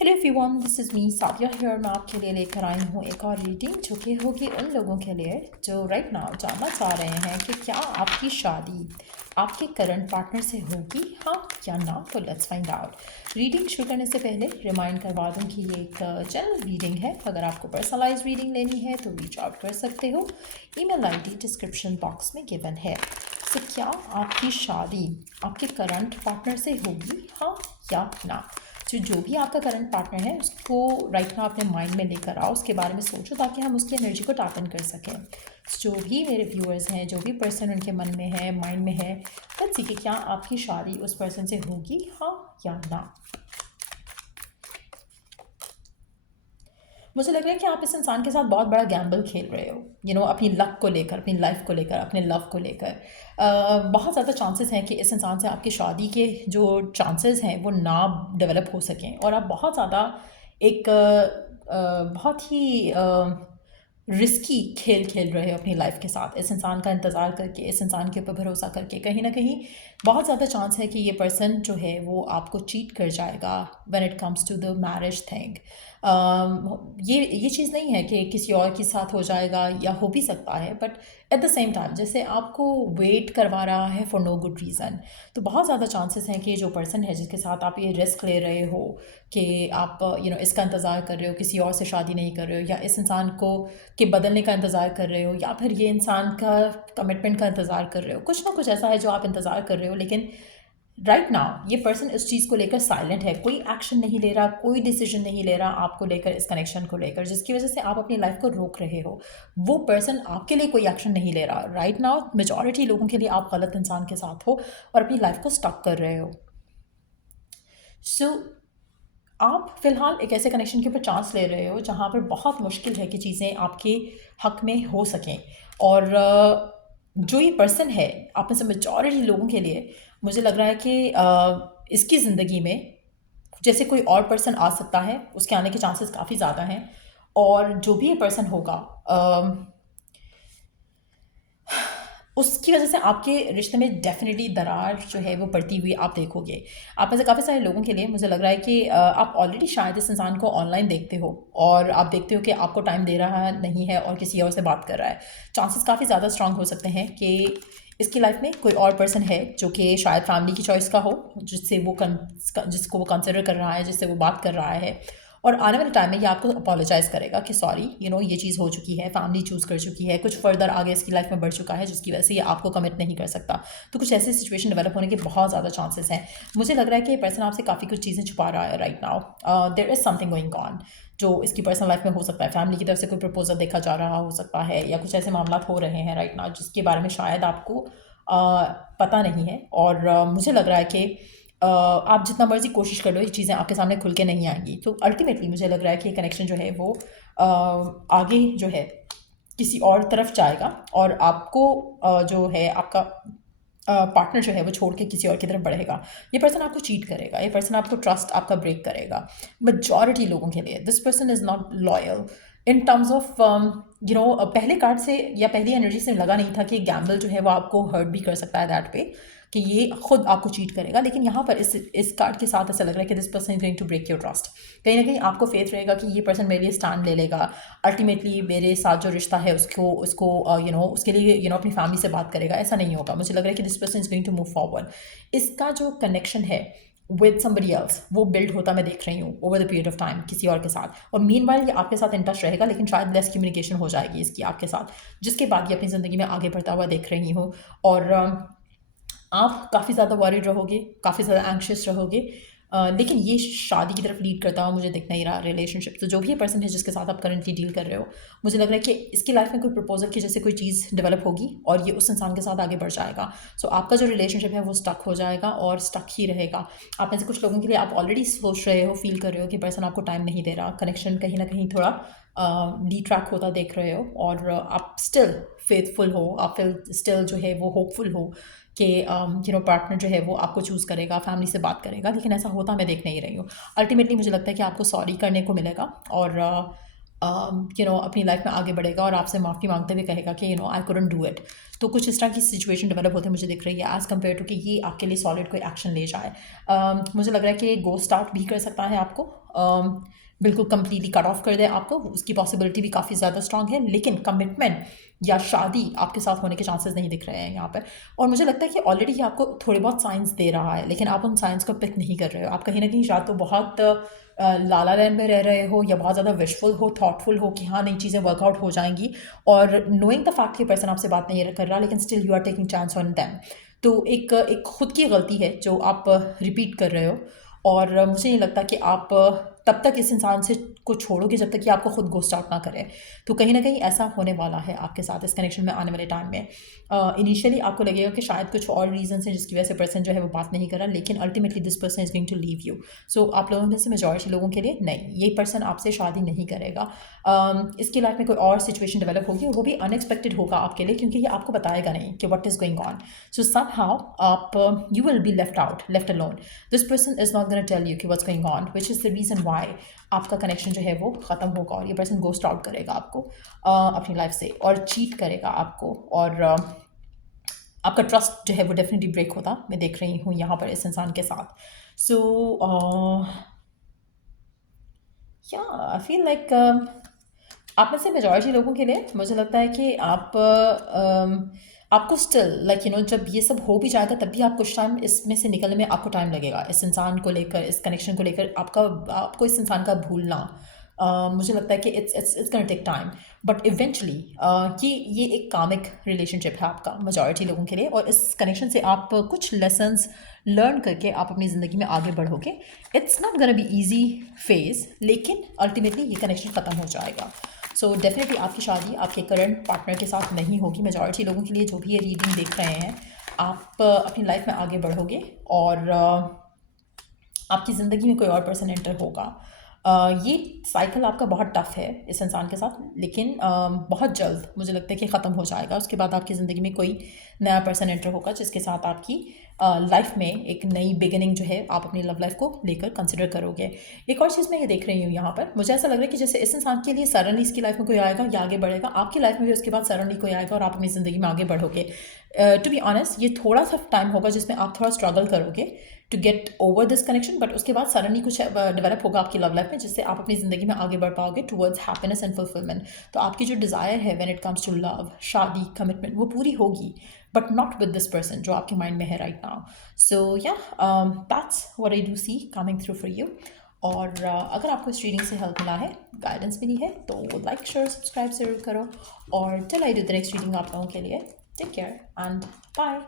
Hello everyone, this is me Sadia here. मैं आपके लिए लेकर आई हूँ एक और रीडिंग जो कि होगी उन लोगों के लिए जो राइट नाउ जानना चाह रहे हैं कि क्या आपकी शादी आपके करंट पार्टनर से होगी, हाँ या ना। तो लेट्स फाइंड आउट। रीडिंग शुरू करने से पहले रिमाइंड करवा दूँ कि ये एक जनरल रीडिंग है। अगर आपको पर्सनलाइज रीडिंग लेनी है तो रीच आउट कर सकते हो। ईमेल आईडी डिस्क्रिप्शन बॉक्स में गिवन है। तो क्या आपकी शादी आपके करंट पार्टनर से होगी, हाँ या ना। जो भी आपका करंट पार्टनर है उसको राइट नाउ अपने माइंड में लेकर आओ, उसके बारे में सोचो ताकि हम उसकी एनर्जी को टैप इन कर सकें। जो भी मेरे व्यूअर्स हैं, जो भी पर्सन उनके मन में है, माइंड में है, लेट्स सी कि क्या आपकी शादी उस पर्सन से होगी, हाँ या ना। मुझे लग रहा है कि आप इस इंसान के साथ बहुत बड़ा गैम्बल खेल रहे हो, अपनी लक को लेकर, अपनी लाइफ को लेकर, अपने लव को लेकर। बहुत ज़्यादा चांसेस हैं कि इस इंसान से आपकी शादी के जो चांसेस हैं वो ना डेवलप हो सकें, और आप बहुत ज़्यादा एक बहुत ही रिस्की खेल खेल रहे हो अपनी लाइफ के साथ। इस इंसान का इंतज़ार करके, इस इंसान के ऊपर भरोसा करके कहीं ना कहीं बहुत ज़्यादा चांस है कि ये पर्सन जो है वो आपको चीट कर जाएगा when it comes to the marriage thing. ये चीज़ नहीं है कि किसी और के साथ हो जाएगा, या हो भी सकता है, but at the same time जैसे आपको वेट करवा रहा है फॉर नो गुड रीज़न। तो बहुत ज़्यादा चांसेस हैं कि जो पर्सन है जिसके साथ आप ये रिस्क ले रहे हो कि आप इसका इंतज़ार कर रहे हो, किसी और से शादी नहीं कर रहे हो, या इस इंसान को के बदलने का इंतज़ार कर रहे हो, या फिर ये इंसान का कमिटमेंट का इंतज़ार कर रहे हो, कुछ ना कुछ ऐसा है जो आप इंतज़ार कर रहे हो। लेकिन राइट नाउ ये पर्सन इस चीज़ को लेकर साइलेंट है, कोई एक्शन नहीं ले रहा, कोई डिसीजन नहीं ले रहा आपको लेकर, इस कनेक्शन को लेकर, जिसकी वजह से आप अपनी लाइफ को रोक रहे हो। वो पर्सन आपके लिए कोई एक्शन नहीं ले रहा। राइट नाउ मेजॉरिटी लोगों के लिए आप गलत इंसान के साथ हो और अपनी लाइफ को स्टक कर रहे हो। सो आप फ़िलहाल एक ऐसे कनेक्शन के ऊपर चांस ले रहे हो जहाँ पर बहुत मुश्किल है कि चीज़ें आपके हक में हो सकें। और जो ये पर्सन है आप में से मेजॉरिटी लोगों के लिए मुझे लग रहा है कि इसकी ज़िंदगी में जैसे कोई और पर्सन आ सकता है, उसके आने के चांसेस काफ़ी ज़्यादा हैं। और जो भी ये पर्सन होगा उसकी वजह से आपके रिश्ते में डेफिनेटली दरार जो है वो पड़ती हुई आप देखोगे। आप में से काफ़ी सारे लोगों के लिए मुझे लग रहा है कि आप ऑलरेडी शायद इस इंसान को ऑनलाइन देखते हो, और आप देखते हो कि आपको टाइम दे रहा नहीं है और किसी और से बात कर रहा है। चांसेस काफ़ी ज़्यादा स्ट्रांग हो सकते हैं कि इसकी लाइफ में कोई और पर्सन है जो कि शायद फैमिली की चॉइस का हो, जिसको वो कंसिडर कर रहा है, जिससे वो बात कर रहा है। और आने वाले टाइम में ये आपको अपोलोजाइज़ करेगा कि सॉरी ये चीज़ हो चुकी है, फैमिली चूज़ कर चुकी है, कुछ फर्दर आगे इसकी लाइफ में बढ़ चुका है जिसकी वजह से ये आपको कमिट नहीं कर सकता। तो कुछ ऐसी सिचुएशन डेवलप होने के बहुत ज़्यादा चांसेस हैं। मुझे लग रहा है कि ये पर्सन आपसे काफ़ी कुछ चीज़ें छुपा रहा है right now. There is something going on जो इसकी पर्सनल लाइफ में हो सकता है। फैमिली की तरफ से कोई प्रपोजल देखा जा रहा हो सकता है, या कुछ ऐसे मामला हो रहे हैं राइट नाउ जिसके बारे में शायद आपको पता नहीं है। और मुझे लग रहा है कि आप जितना मर्ज़ी कोशिश कर लो ये चीज़ें आपके सामने खुल के नहीं आएंगी। तो अल्टीमेटली मुझे लग रहा है कि ये कनेक्शन जो है वो आगे जो है किसी और तरफ जाएगा, और आपको जो है आपका पार्टनर जो है वो छोड़ के किसी और की तरफ बढ़ेगा। ये पर्सन आपको चीट करेगा, ये पर्सन आपको ट्रस्ट आपका ब्रेक करेगा। मेजॉरिटी लोगों के लिए this person is not loyal in terms of पहले कार्ड से या पहली एनर्जी से लगा नहीं था कि गैम्बल जो है वो आपको हर्ट भी कर सकता है दैट पे, कि ये खुद आपको चीट करेगा। लेकिन यहाँ पर इस कार्ड के साथ ऐसा लग रहा है कि this person is going to break your trust. कहीं ना कहीं आपको फेथ रहेगा कि ये पर्सन मेरे लिए स्टैंड ले लेगा, अल्टीमेटली मेरे साथ जो रिश्ता है उसको उसको उसके लिए अपनी फैमिली से बात करेगा। ऐसा नहीं होगा। मुझे लग रहा है कि this person is going to move forward. इसका जो कनेक्शन है विद समबडी एल्स वो बिल्ड होता मैं देख रही हूँ over the period of time किसी और के साथ। और मीनवाइल ये आपके साथ इन टच रहेगा, लेकिन शायद लेस कम्युनिकेशन हो जाएगी इसकी आपके साथ, जिसके बाद ये अपनी ज़िंदगी में आगे बढ़ता हुआ देख रही हूँ। और आप काफ़ी ज़्यादा वॉरिड रहोगे, काफ़ी ज़्यादा एंग्शियस रहोगे। लेकिन ये शादी की तरफ लीड करता हुआ मुझे दिख नहीं रहा रिलेशनशिप। तो जो भी ये पर्सन है जिसके साथ आप करंटली डील कर रहे हो, मुझे लग रहा है कि इसकी लाइफ में कोई प्रपोजल की जैसे कोई चीज़ डेवलप होगी और ये उस इंसान के साथ आगे बढ़ जाएगा। सो आपका जो रिलेशनशिप है वो स्टक हो जाएगा और स्टक ही रहेगा। आप में से कुछ लोगों के लिए आप ऑलरेडी सोच रहे हो, फील कर रहे हो कि पर्सन आपको टाइम नहीं दे रहा, कनेक्शन कहीं ना कहीं थोड़ा डिट्रैक्ट होता देख रहे हो, और आप स्टिल फेथफुल हो, आप स्टिल जो है वो होपफुल हो कि पार्टनर जो है वो आपको चूज़ करेगा, फैमिली से बात करेगा। लेकिन ऐसा होता मैं देख नहीं रही हूँ। अल्टीमेटली मुझे लगता है कि आपको सॉरी करने को मिलेगा, और अपनी लाइफ में आगे बढ़ेगा और आपसे माफ़ी मांगते हुए कहेगा कि आई कुडंट डू इट। तो कुछ इस तरह की सिचुएशन डेवलप होते मुझे दिख रही है एज़ कम्पेयर टू कि ये आपके लिए सॉलिड कोई एक्शन ले जाए। मुझे लग रहा है कि गो स्टार्ट भी कर सकता है आपको, बिल्कुल कंप्लीटली कट ऑफ कर दे आपको, उसकी पॉसिबिलिटी भी काफ़ी ज़्यादा स्ट्रांग है, लेकिन कमिटमेंट या शादी आपके साथ होने के चांसेस नहीं दिख रहे हैं यहाँ पर। और मुझे लगता है कि ऑलरेडी ये आपको थोड़े बहुत साइंस दे रहा है, लेकिन आप उन साइंस को पिक नहीं कर रहे हो। आप कहीं ना कहीं या तो बहुत लाला लैंड में रह रहे हो, या बहुत ज़्यादा विशफुल हो, थॉटफुल हो कि हाँ नई चीज़ें वर्कआउट हो जाएंगी, और नोइंग द फैक्ट कि पर्सन आपसे बात नहीं कर रहा, लेकिन still you are taking chance on them. तो एक खुद की गलती है जो आप रिपीट कर रहे हो। और मुझे नहीं लगता कि आप तब तक इस इंसान से को छोड़ोगे जब तक कि आपको खुद गोस्ट आउट ना करे। तो कहीं ना कहीं ऐसा होने वाला है आपके साथ इस कनेक्शन में आने वाले टाइम में। इनिशियली आपको लगेगा कि शायद कुछ और रीजन है जिसकी वजह से पर्सन जो है वो बात नहीं कर रहा, लेकिन ultimately this person is going to leave you. So आप लोगों में से मेजॉरिटी लोगों के लिए नहीं, ये पर्सन आपसे शादी नहीं करेगा। इसकी लाइफ में कोई और सिचुएशन डेवलप होगी, वो भी अनएक्सपेक्टेड होगा आपके लिए, क्योंकि ये आपको बताएगा नहीं कि what is going on. So somehow आप you will be left out, left alone. This person is not gonna tell you कि what's going on, which is the reason why आपका कनेक्शन जो है वो ख़त्म होगा, और ये पर्सन गोस्ट आउट करेगा आपको अपनी लाइफ से, और चीट करेगा आपको, और आपका ट्रस्ट जो है वो डेफिनेटली ब्रेक होता मैं देख रही हूँ यहाँ पर इस इंसान के साथ। सो या आई फील लाइक आप में से मेजॉरिटी लोगों के लिए मुझे लगता है कि आपको स्टिल लाइक यू नो जब ये सब हो भी जाएगा तब भी आप कुछ टाइम इसमें से निकलने में आपको टाइम लगेगा, इस इंसान को लेकर, इस कनेक्शन को लेकर, आपको इस इंसान का भूलना। मुझे लगता है कि it's gonna take time, but eventually ये एक कामिक रिलेशनशिप है आपका मेजॉरिटी लोगों के लिए, और इस कनेक्शन से आप कुछ लेसन्स लर्न करके आप अपनी ज़िंदगी में आगे बढ़ोगे। It's not gonna be easy phase, लेकिन अल्टीमेटली ये कनेक्शन ख़त्म हो जाएगा। सो डेफिनेटली आपकी शादी आपके करंट पार्टनर के साथ नहीं होगी। मेजॉरिटी लोगों के लिए जो भी ये रीडिंग देख रहे हैं, आप अपनी लाइफ में आगे बढ़ोगे, और आपकी ज़िंदगी में कोई और पर्सन एंटर होगा। ये साइकिल आपका बहुत टफ है इस इंसान के साथ, लेकिन बहुत जल्द मुझे लगता है कि ख़त्म हो जाएगा। उसके बाद आपकी ज़िंदगी में कोई नया पर्सन एंटर होगा जिसके साथ आपकी लाइफ में एक नई बिगिनिंग जो है आप अपनी लव लाइफ को लेकर कंसिडर करोगे। एक और चीज़ मैं ये देख रही हूँ यहाँ पर, मुझे ऐसा लग रहा है कि जैसे इस इंसान के लिए सडनली इसकी लाइफ में कोई आएगा या आगे बढ़ेगा, आपकी लाइफ में भी उसके बाद सडनली कोई आएगा और आप अपनी ज़िंदगी में आगे बढ़ोगे। टू बी ऑनेस्ट, ये थोड़ा सा टाइम होगा जिसमें आप थोड़ा स्ट्रगल करोगे to get over this connection, but उसके बाद सडनली कुछ डेवलप होगा आपकी लव लाइफ में जिससे आप अपनी ज़िंदगी में आगे बढ़ पाओगे टुवर्ड्स हैप्पीनेस एंड फुलफिलमेंट। तो आपकी जो डिज़ायर है when it comes to love, शादी, कमिटमेंट, वो पूरी होगी, but not with this person जो आपके माइंड में है right now. So yeah that's what I do see coming through for you. और अगर आपको इस रीडिंग से हेल्प मिला है, गाइडेंस मिली है, तो लाइक शेयर सब्सक्राइब ज़रूर करो। और till I do the next reading आप लोगों के लिए, टेक केयर एंड बाय।